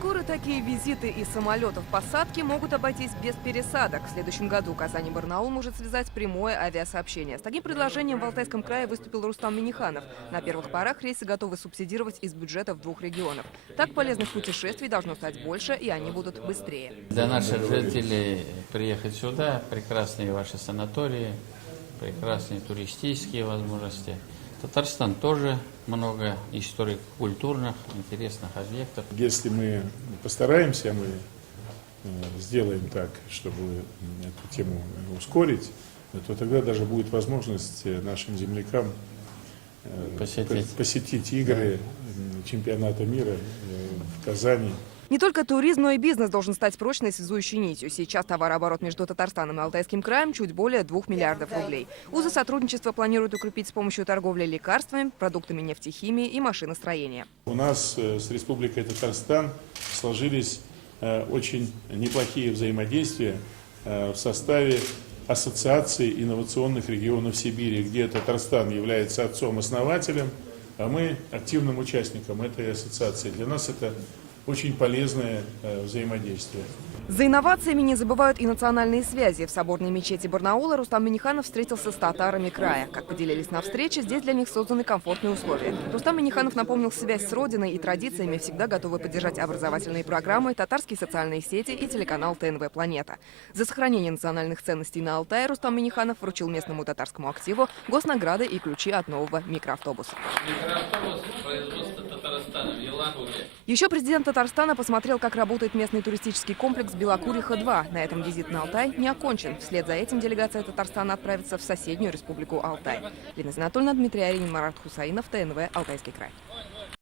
Скоро такие визиты из самолетов посадки могут обойтись без пересадок. В следующем году Казань и Барнаул может связать прямое авиасообщение. С таким предложением в Алтайском крае выступил Рустам Минниханов. На первых порах рейсы готовы субсидировать из бюджетов двух регионов. Так полезных путешествий должно стать больше, и они будут быстрее. Для наших жителей приехать сюда, прекрасные ваши санатории, прекрасные туристические возможности. Татарстан тоже много историко-культурных, интересных объектов. Если мы постараемся, мы сделаем так, чтобы эту тему ускорить, то тогда даже будет возможность нашим землякам посетить игры чемпионата мира в Казани. Не только туризм, но и бизнес должен стать прочной связующей нитью. Сейчас товарооборот между Татарстаном и Алтайским краем чуть более 2 миллиардов рублей. Узы сотрудничества планируют укрепить с помощью торговли лекарствами, продуктами нефтехимии и машиностроения. У нас с Республикой Татарстан сложились очень неплохие взаимодействия в составе Ассоциации инновационных регионов Сибири, где Татарстан является отцом-основателем, а мы активным участником этой ассоциации. Для нас это очень полезное взаимодействие. За инновациями не забывают и национальные связи. В соборной мечети Барнаула Рустам Минниханов встретился с татарами края. Как поделились на встрече, здесь для них созданы комфортные условия. Рустам Минниханов напомнил связь с родиной и традициями, всегда готовы поддержать образовательные программы, татарские социальные сети и телеканал ТНВ «Планета». За сохранение национальных ценностей на Алтае Рустам Минниханов вручил местному татарскому активу госнаграды и ключи от нового микроавтобуса. Микроавтобус производства Татарстана в Елабуге. Еще президент Татарстана посмотрел, как работает местный туристический комплекс Белокуриха-2. На этом визит на Алтай не окончен. Вслед за этим делегация Татарстана отправится в соседнюю республику Алтай. Лена Анатольевна, Дмитрий Аринин, Марат Хусаинов, ТНВ, Алтайский край.